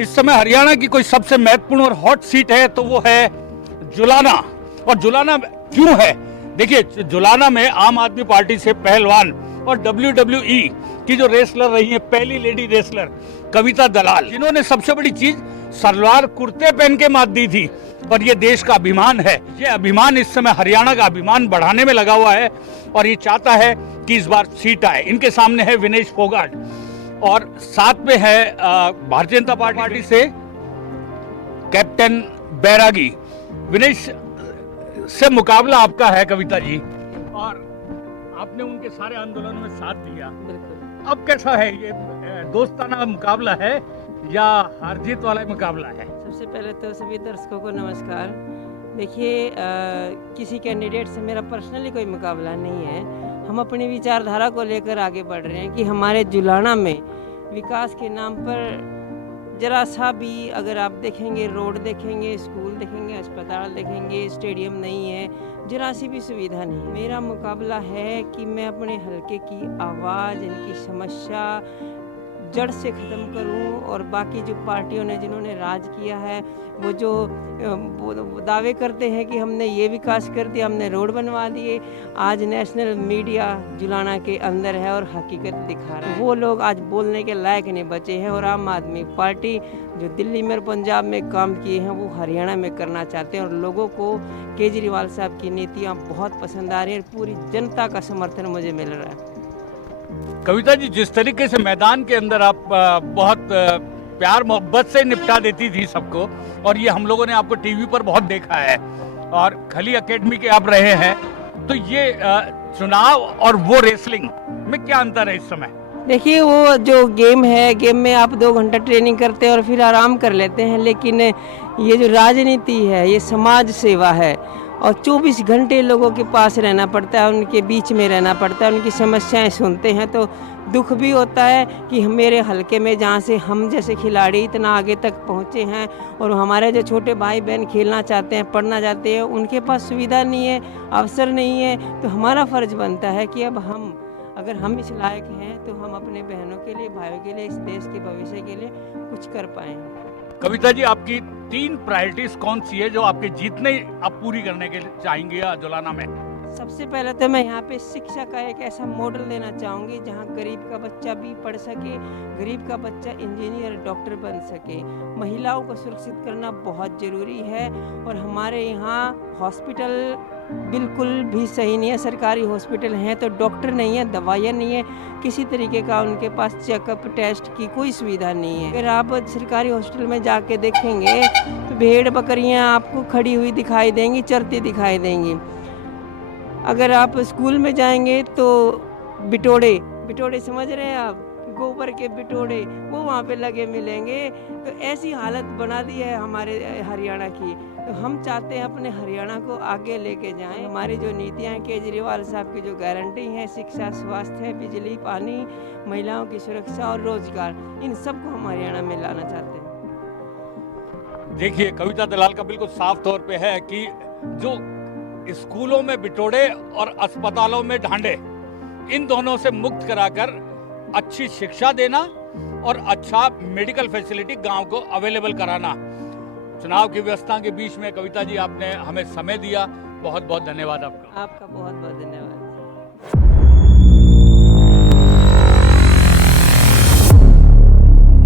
इस समय हरियाणा की कोई सबसे महत्वपूर्ण और हॉट सीट है तो वो है जुलाना। और जुलाना क्यों है? देखिए, जुलाना में आम आदमी पार्टी से पहलवान और WWE की जो रेसलर रही है, पहली लेडी रेसलर कविता दलाल, जिन्होंने सबसे बड़ी चीज सलवार कुर्ते पहन के मात दी थी। और ये देश का अभिमान है। ये अभिमान इस समय हरियाणा का अभिमान बढ़ाने में लगा हुआ है और ये चाहता है कि इस बार सीट आए। इनके सामने है विनेश फोगाट और साथ में है भारतीय जनता पार्टी से कैप्टन बैरागी। विनेश से मुकाबला आपका है कविता जी, और आपने उनके सारे आंदोलनों में साथ दिया। अब कैसा है ये दोस्ताना मुकाबला है या हार जीत वाला मुकाबला है? सबसे पहले तो सभी दर्शकों को नमस्कार। देखिए, किसी कैंडिडेट से मेरा पर्सनली कोई मुकाबला नहीं है। हम अपनी विचारधारा को लेकर आगे बढ़ रहे हैं कि हमारे जुलाना में विकास के नाम पर जरा सा भी अगर आप देखेंगे, रोड देखेंगे, स्कूल देखेंगे, अस्पताल देखेंगे, स्टेडियम नहीं है, जरा सी भी सुविधा नहीं है। मेरा मुकाबला है कि मैं अपने हलके की आवाज़, इनकी समस्या जड़ से ख़त्म करूं। और बाकी जो पार्टियों ने जिन्होंने राज किया है, वो जो दावे करते हैं कि हमने ये विकास कर दिया, हमने रोड बनवा दिए, आज नेशनल मीडिया जुलाना के अंदर है और हकीकत दिखा रहा है। वो लोग आज बोलने के लायक नहीं बचे हैं। और आम आदमी पार्टी जो दिल्ली में और पंजाब में काम किए हैं, वो हरियाणा में करना चाहते हैं। और लोगों को केजरीवाल साहब की नीतियाँ बहुत पसंद आ रही हैं। पूरी जनता का समर्थन मुझे मिल रहा है। कविता जी, जिस तरीके से मैदान के अंदर आप बहुत प्यार मोहब्बत से निपटा देती थी सबको, और ये हम लोगों ने आपको टीवी पर बहुत देखा है, और खली एकेडमी के आप रहे हैं, तो ये चुनाव और वो रेसलिंग में क्या अंतर है इस समय? देखिए, वो जो गेम है, गेम में आप 2 घंटा ट्रेनिंग करते हैं और फिर आराम कर लेते हैं, लेकिन ये जो राजनीति है, ये समाज सेवा है और 24 घंटे लोगों के पास रहना पड़ता है, उनके बीच में रहना पड़ता है, उनकी समस्याएं सुनते हैं। तो दुख भी होता है कि मेरे हलके में जहाँ से हम जैसे खिलाड़ी इतना आगे तक पहुँचे हैं और हमारे जो छोटे भाई बहन खेलना चाहते हैं, पढ़ना चाहते हैं, उनके पास सुविधा नहीं है, अवसर नहीं है। तो हमारा फ़र्ज बनता है कि अब हम, अगर हम इस लायक हैं, तो हम अपने बहनों के लिए, भाइयों के लिए, इस देश के भविष्य के लिए कुछ कर पाएँ। कविता जी, आपकी 3 प्रायोरिटीज कौन सी है जो आपके जीतने आप पूरी करने के लिए चाहेंगे जुलाना में? सबसे पहले तो मैं यहाँ पे शिक्षा का एक ऐसा मॉडल देना चाहूँगी जहाँ गरीब का बच्चा भी पढ़ सके, गरीब का बच्चा इंजीनियर, डॉक्टर बन सके। महिलाओं को सुरक्षित करना बहुत ज़रूरी है। और हमारे यहाँ हॉस्पिटल बिल्कुल भी सही नहीं है। सरकारी हॉस्पिटल हैं तो डॉक्टर नहीं है, दवाइयाँ नहीं है, किसी तरीके का उनके पास चेकअप टेस्ट की कोई सुविधा नहीं है। अगर आप सरकारी हॉस्पिटल में जाके देखेंगे तो भेड़ बकरियाँ आपको खड़ी हुई दिखाई देंगी, चरती दिखाई देंगी। अगर आप स्कूल में जाएंगे तो बिटोड़े समझ रहे हैं आप, गोबर के बिटोड़े, वो वहाँ पे लगे मिलेंगे। तो ऐसी हालत बना दी है हमारे हरियाणा की। तो हम चाहते हैं अपने हरियाणा को आगे लेके जाएं। हमारी जो नीतियाँ हैं, केजरीवाल साहब की जो गारंटी है, शिक्षा, स्वास्थ्य, बिजली, पानी, महिलाओं की सुरक्षा और रोजगार, इन सबको हम हरियाणा में लाना चाहते हैं। देखिए, कविता दलाल का बिल्कुल साफ तौर पे है कि जो स्कूलों में बिटोड़े और अस्पतालों में ढांडे, इन दोनों से मुक्त कराकर अच्छी शिक्षा देना और अच्छा मेडिकल फैसिलिटी गांव को अवेलेबल कराना। चुनाव की व्यवस्था के बीच में कविता जी आपने हमें समय दिया, बहुत बहुत धन्यवाद आपका। आपका बहुत बहुत धन्यवाद।